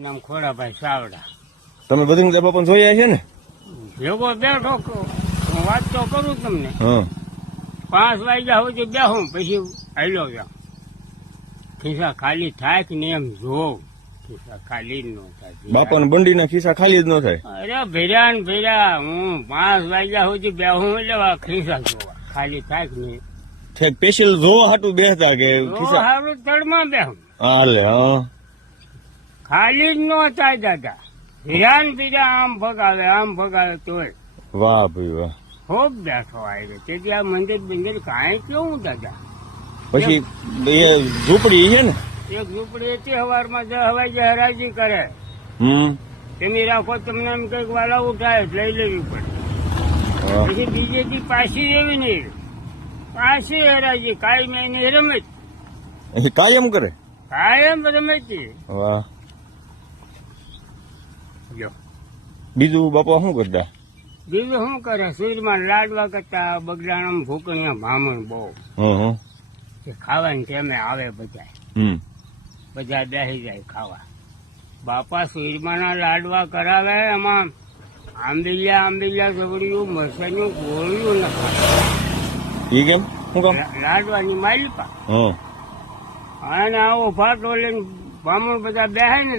નામ ખોડાભાઈ સાવડા. તમે બધી બાપાને જોયા છે ને? ભેગો બેઠો હું વાત તો કરું તમને. હા 5 વાગ્યા સુધી બેહું પછી હાલ્યો જાઉં. ખિસ્સા ખાલી થાય કે ને એમ જોઉં. ખિસ્સા ખાલી જ ન થાય. બાપાને બંડીના ખિસ્સા ખાલી જ ન થાય. અરે ભેર્યા ને ભેર્યા હું 5 વાગ્યા સુધી બેહું એટલે ખિસ્સા જોવા ખાલી થાય કે નહીં. સ્પેશિયલ જોવા હાટું બેસતા કે ખિસ્સા સારું તળમાં બેહું હાલે? હા ખાલી જ ન થાય દાદા. ભેર્યા ને ભેર્યા આમ ભગાવે તોય. વાહ ભાઈ વાહ. ખૂબ બેઠો આવી તેથી આ મંદિર બંદિર કાંઈ કેવું દાદા. પછી એ ઝૂંપડી છે ને? એક ઝૂંપડી હતી સવારમાં 10 વાગે હરાજી કરે. તમે રાખો તમને એમ કઈક વાલા ઉઠાય લઈ લેવી પડે. પછી બીજેથી પાછી એવી નહીં, પાછી હરાજી કાયમ એની રમત. કાયમ કરે? કાયમ રમતી. વાહ. જો બીજું બાપા શું કરતા? બીજું શું કરે? સૂરમાં લાડવા કરતા, બગડાણા ભૂકણિયા ભામણ બહુ. ખાવાની ટેમે આવે બધા. બધા બેસી જાય ખાવા. બાપા સૂરમાના લાડવા કરાવે, એમાં આંબીલિયા ઝઘડિયું મરસાનું ગોળિયું નખાવે. એ કેમ? શું કામ? લાડવાની માલિકા. અને આવો ફાટો લઈને ભામણ બધા બેસે ને